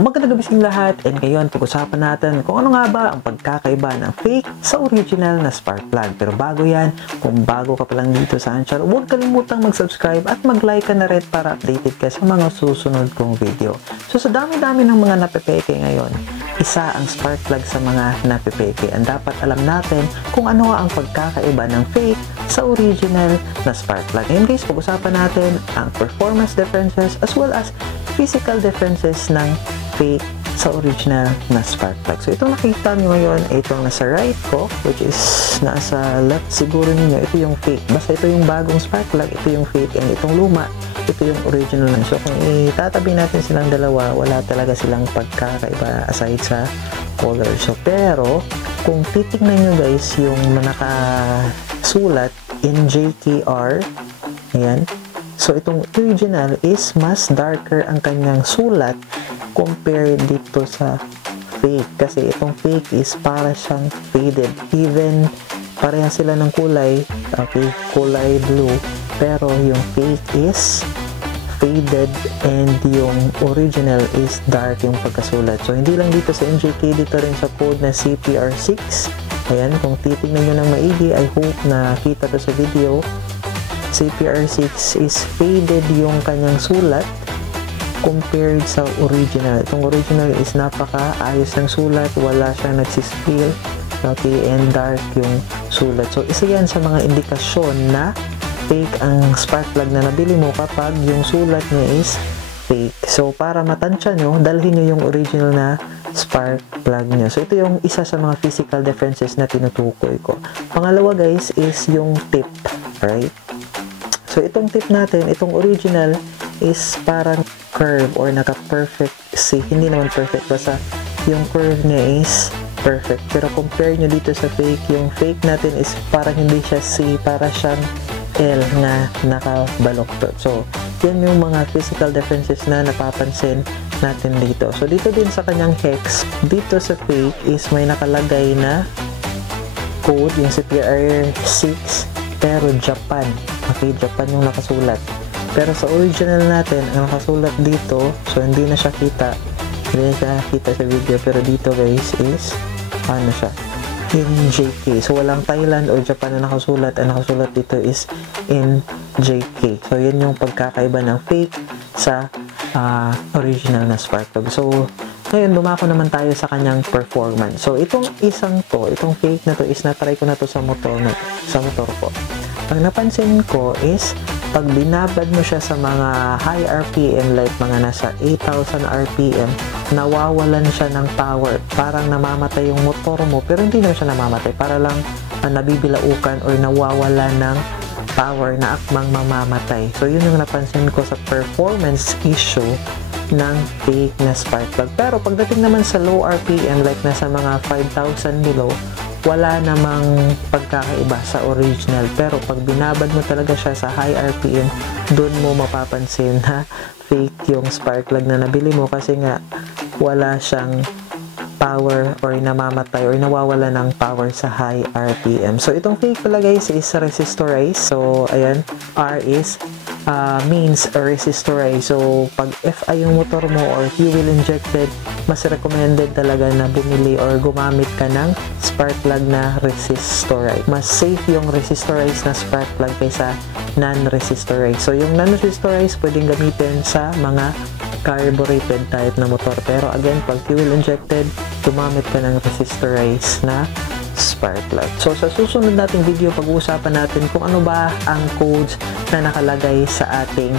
Magandang gabi sa inyong lahat, and ngayon pag-usapan natin kung ano nga ba ang pagkakaiba ng fake sa original na spark plug. Pero bago yan, kung bago ka pa lang dito sa channel, huwag kalimutang mag-subscribe at mag-like ka na rin para updated ka sa mga susunod kong video. So sa dami-dami ng mga napepeke ngayon, isa ang spark plug sa mga napepeke. And dapat alam natin kung ano ang pagkakaiba ng fake sa original na spark plug. And guys, pag-usapan natin ang performance differences as well as physical differences ng fake sa original na spark plug. So itong nakita nyo ngayon, itong nasa right ko, which is nasa left siguro ninyo, ito yung fake. Basta ito yung bagong spark plug, ito yung fake, and itong luma, ito yung original. So kung itatabi natin silang dalawa, wala talaga silang pagkakaiba aside sa color. So pero kung titignan nyo guys yung nakasulat in JKR, ayan, so itong original is mas darker ang kanyang sulat compared dito sa fake. Kasi itong fake is para siyang faded. Even pareha sila ng kulay, okay, kulay blue, pero yung fake is faded and yung original is dark yung pagkasulat. So hindi lang dito sa NJK, dito rin sa code na CPR6. Ayan, kung titignan nyo ng maigi, I hope na kita to sa video. CPR6 is faded yung kanyang sulat compared sa original. Itong original is napaka-ayos ng sulat, wala siyang nagsispill, okay, and dark yung sulat. So isa yan sa mga indikasyon na fake ang spark plug na nabili mo kapag yung sulat niya is fake. So para matansya nyo, dalhin nyo yung original na spark plug niya. So ito yung isa sa mga physical differences na tinutukoy ko. Pangalawa guys is yung tip, right? So itong tip natin, itong original is parang curve or naka-perfect C. Hindi naman perfect, basta yung curve niya is perfect. Pero compare nyo dito sa fake, yung fake natin is parang hindi siya C, para siyang L na nakabaloktot. So yan yung mga physical differences na napapansin natin dito. So dito din sa kanyang hex, dito sa fake is may nakalagay na code, yung CPR6, pero Japan. Okay, Japan yung nakasulat. Pero sa original natin, ang nakasulat dito, so hindi na siya kita. Hindi na siya kita sa video. Pero dito guys is, ano siya? In JK. So walang Thailand o Japan na nakasulat. Ang nakasulat dito is in JK. So yun yung pagkakaiba ng fake sa original na spark plug. So ngayon, dumako naman tayo sa kanyang performance. So itong isang to, itong fake na to is na-try ko na to sa motor ko. Ang napansin ko is pag binabad mo siya sa mga high RPM, like mga nasa 8,000 RPM, nawawalan siya ng power. Parang namamatay yung motor mo, pero hindi naman siya namamatay. Para lang nabibilaukan or nawawala ng power na akmang mamamatay. So yun yung napansin ko sa performance issue ng fake na spark plug. Pero pagdating naman sa low RPM, like nasa mga 5,000 below, wala namang pagkakaiba sa original. Pero pag binabad mo talaga siya sa high RPM, doon mo mapapansin na fake yung spark plug na nabili mo, kasi nga wala siyang power or namamatay or nawawala ng power sa high RPM. So itong fake pala guys is resistorized. So ayan, R is means resistorized. So pag FI yung motor mo or fuel injected, mas recommended talaga na bumili or gumamit ka ng spark plug na resistorized. Mas safe yung resistorized na spark plug kaysa non-resistorized. So yung non-resistorized pwedeng gamitin sa mga carbureted type na motor. Pero again, pag fuel injected, gumamit ka ng resistorized na spark plug. So sa susunod nating video, pag-uusapan natin kung ano ba ang codes na nakalagay sa ating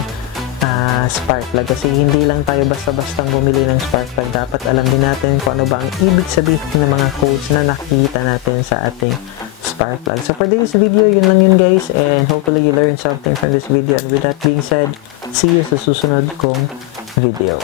spark plug. Kasi hindi lang tayo basta-bastang bumili ng spark plug. Dapat alam din natin kung ano ba ang ibig sabihin ng mga codes na nakikita natin sa ating spark plug. So for this video, yun lang yun guys, and hopefully you learned something from this video. And with that being said, see you sa susunod kong video.